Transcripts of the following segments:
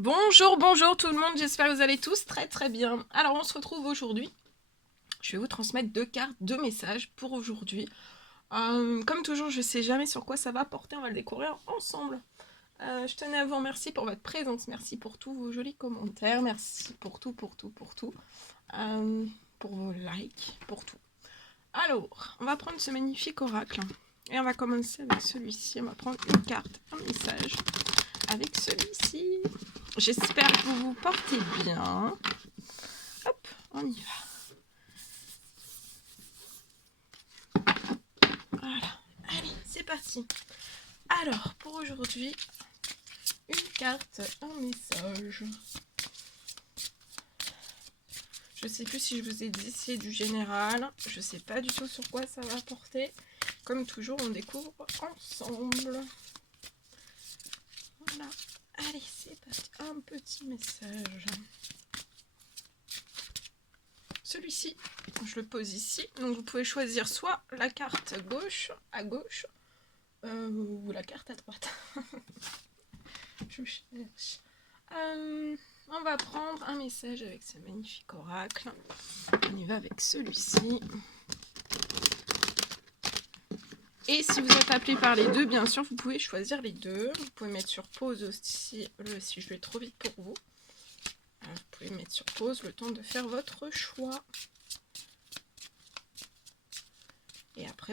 Bonjour tout le monde, j'espère que vous allez tous très bien. Alors on se retrouve aujourd'hui, je vais vous transmettre 2 cartes, 2 messages pour aujourd'hui. Comme toujours, je sais jamais sur quoi ça va porter, on va le découvrir ensemble. Je tenais à vous remercier pour votre présence, merci pour tous vos jolis commentaires, merci pour tout, Euh, pour vos likes, pour tout. Alors, on va prendre ce magnifique oracle et on va commencer avec celui-ci, on va prendre une carte, un message avec celui-ci. J'espère que vous vous portez bien. Hop, on y va. Voilà. Allez, c'est parti. Alors, pour aujourd'hui, une carte, un message. Je sais plus si je vous ai dit c'est du général. Je sais pas du tout sur quoi ça va porter. Comme toujours, on découvre ensemble. Voilà. Allez, c'est parti. Un petit message. Celui-ci, je le pose ici. Donc vous pouvez choisir soit la carte gauche, à gauche, ou la carte à droite. Je cherche. On va prendre un message avec ce magnifique oracle. On y va avec celui-ci. Et si vous êtes appelé par les deux, bien sûr, vous pouvez choisir les deux. Vous pouvez mettre sur pause aussi, si je vais trop vite pour vous. Vous pouvez mettre sur pause le temps de faire votre choix. Et après,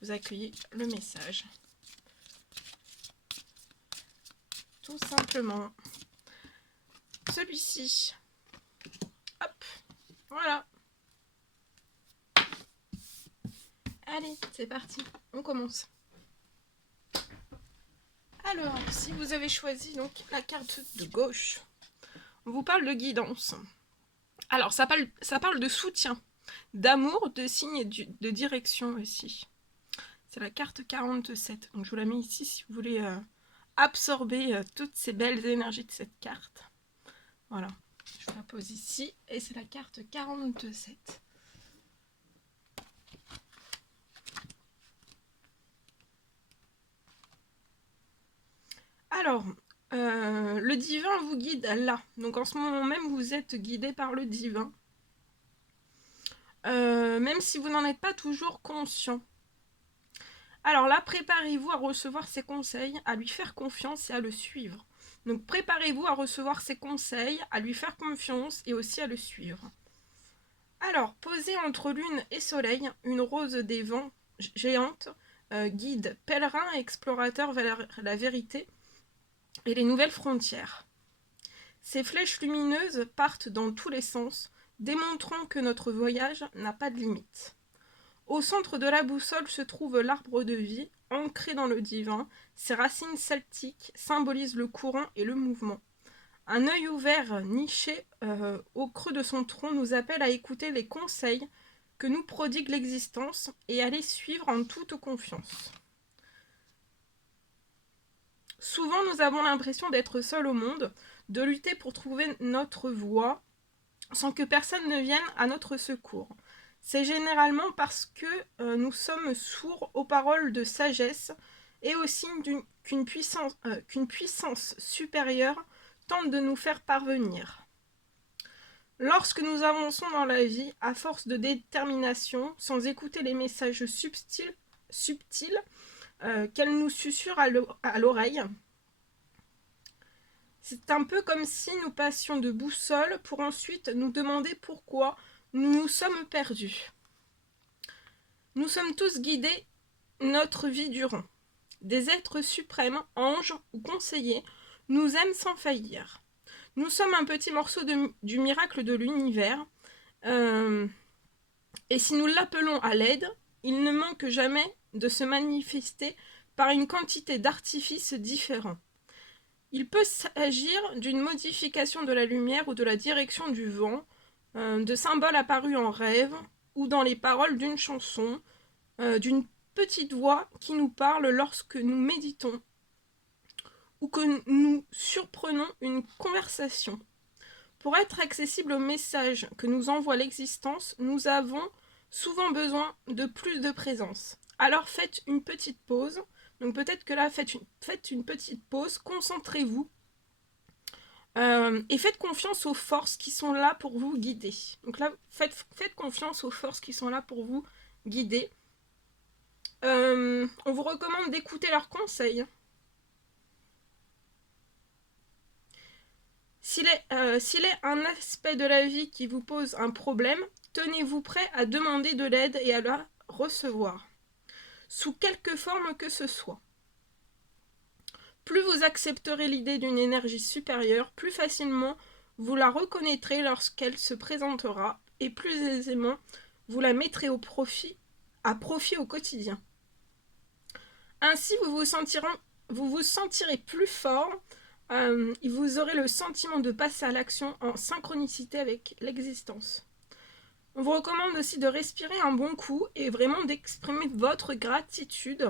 vous accueillez le message. Tout simplement. Celui-ci. Hop. Voilà. Allez, c'est parti. On commence. Alors, si vous avez choisi donc la carte de gauche, on vous parle de guidance. Alors, ça parle de soutien, d'amour, de signe et de direction aussi. C'est la carte 47. Donc, je vous la mets ici si vous voulez absorber toutes ces belles énergies de cette carte. Voilà. Je la pose ici et c'est la carte 47. Alors, le divin vous guide là. Donc en ce moment même, vous êtes guidé par le divin. Même si vous n'en êtes pas toujours conscient. Alors là, préparez-vous à recevoir ses conseils, à lui faire confiance et à le suivre. Donc préparez-vous à recevoir ses conseils, à lui faire confiance et aussi à le suivre. Alors, posez entre lune et soleil, une rose des vents géante, guide, pèlerin et explorateur vers la vérité et les nouvelles frontières. Ces flèches lumineuses partent dans tous les sens, démontrant que notre voyage n'a pas de limite. Au centre de la boussole se trouve l'arbre de vie, ancré dans le divin. Ses racines celtiques symbolisent le courant et le mouvement. Un œil ouvert, niché au creux de son tronc, nous appelle à écouter les conseils que nous prodigue l'existence et à les suivre en toute confiance. Souvent, nous avons l'impression d'être seuls au monde, de lutter pour trouver notre voie, sans que personne ne vienne à notre secours. C'est généralement parce que nous sommes sourds aux paroles de sagesse et au signe qu'une puissance supérieure tente de nous faire parvenir. Lorsque nous avançons dans la vie, à force de détermination, sans écouter les messages subtils qu'elle nous susurre à l'oreille, c'est un peu comme si nous passions de boussole pour ensuite nous demander pourquoi nous nous sommes perdus. Nous sommes tous guidés notre vie durant. Des êtres suprêmes, anges ou conseillers, nous aiment sans faillir. Nous sommes un petit morceau du miracle de l'univers, et si nous l'appelons à l'aide, il ne manque jamais de se manifester par une quantité d'artifices différents. Il peut s'agir d'une modification de la lumière ou de la direction du vent, de symboles apparus en rêve ou dans les paroles d'une chanson, d'une petite voix qui nous parle lorsque nous méditons ou que nous surprenons une conversation. Pour être accessible aux messages que nous envoie l'existence, nous avons souvent besoin de plus de présence. Alors faites une petite pause. Donc peut-être que là, faites une petite pause, concentrez-vous Et faites confiance aux forces qui sont là pour vous guider. Donc là, faites confiance aux forces qui sont là pour vous guider. On vous recommande d'écouter leurs conseils. S'il est un aspect de la vie qui vous pose un problème, tenez-vous prêt à demander de l'aide et à la recevoir, sous quelque forme que ce soit. Plus vous accepterez l'idée d'une énergie supérieure, plus facilement vous la reconnaîtrez lorsqu'elle se présentera, et plus aisément vous la mettrez à profit au quotidien. Ainsi, vous vous sentirez plus fort, et vous aurez le sentiment de passer à l'action en synchronicité avec l'existence. On vous recommande aussi de respirer un bon coup et vraiment d'exprimer votre gratitude.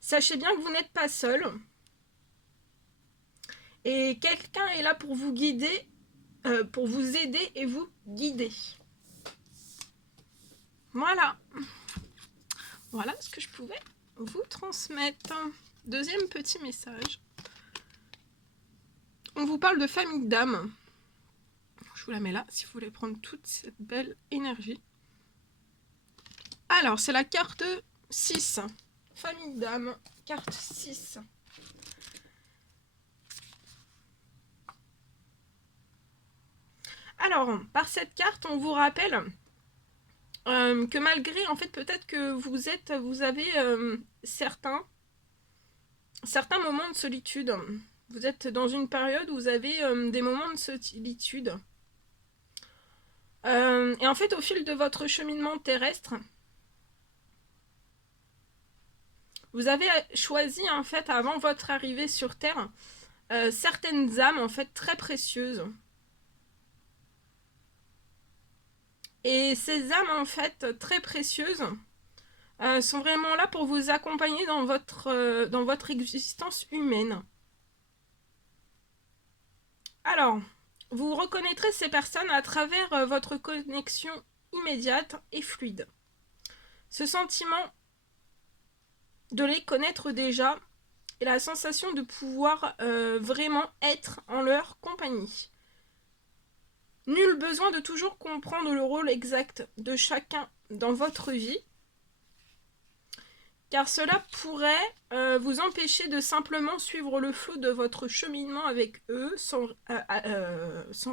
Sachez bien que vous n'êtes pas seul. Et quelqu'un est là pour vous guider, pour vous aider et vous guider. Voilà. Voilà ce que je pouvais vous transmettre. Deuxième petit message. On vous parle de famille d'âme. Je vous la mets là si vous voulez prendre toute cette belle énergie. Alors, c'est la carte 6. Famille d'âme, carte 6. Alors, par cette carte, on vous rappelle que malgré, en fait, peut-être que vous avez certains moments de solitude. Vous êtes dans une période où vous avez des moments de solitude. Et en fait, au fil de votre cheminement terrestre, vous avez choisi, en fait, avant votre arrivée sur Terre, certaines âmes, en fait, très précieuses. Et ces âmes, en fait, très précieuses, sont vraiment là pour vous accompagner dans votre existence humaine. Alors, vous reconnaîtrez ces personnes à travers votre connexion immédiate et fluide. Ce sentiment de les connaître déjà et la sensation de pouvoir vraiment être en leur compagnie. Nul besoin de toujours comprendre le rôle exact de chacun dans votre vie, car cela pourrait vous empêcher de simplement suivre le flot de votre cheminement avec eux sans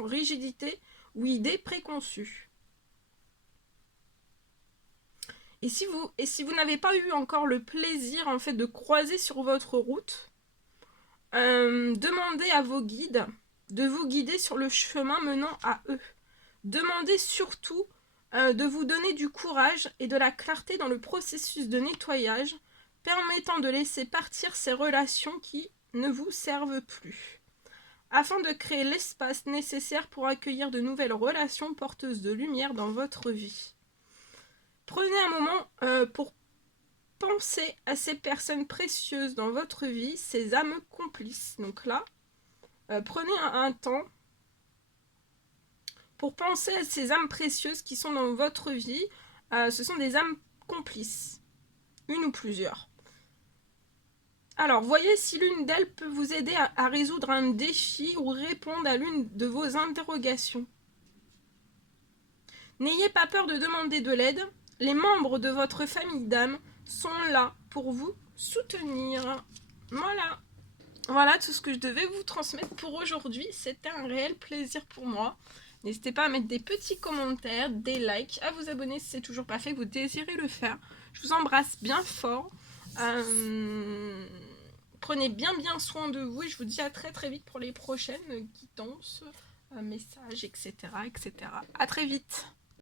rigidité ou idée préconçue. Et si vous n'avez pas eu encore le plaisir en fait de croiser sur votre route, demandez à vos guides de vous guider sur le chemin menant à eux. Demandez surtout de vous donner du courage et de la clarté dans le processus de nettoyage, permettant de laisser partir ces relations qui ne vous servent plus, afin de créer l'espace nécessaire pour accueillir de nouvelles relations porteuses de lumière dans votre vie. Prenez un moment pour penser à ces personnes précieuses dans votre vie, ces âmes complices. Donc là, prenez un temps pour penser à ces âmes précieuses qui sont dans votre vie. Ce sont des âmes complices, une ou plusieurs. Alors, voyez si l'une d'elles peut vous aider à résoudre un défi ou répondre à l'une de vos interrogations. N'ayez pas peur de demander de l'aide. Les membres de votre famille d'âmes sont là pour vous soutenir. Voilà. Voilà tout ce que je devais vous transmettre pour aujourd'hui. C'était un réel plaisir pour moi. N'hésitez pas à mettre des petits commentaires, des likes, à vous abonner si c'est toujours pas fait, que vous désirez le faire. Je vous embrasse bien fort. Prenez bien soin de vous et je vous dis à très très vite pour les prochaines guidances, messages, etc. À très vite.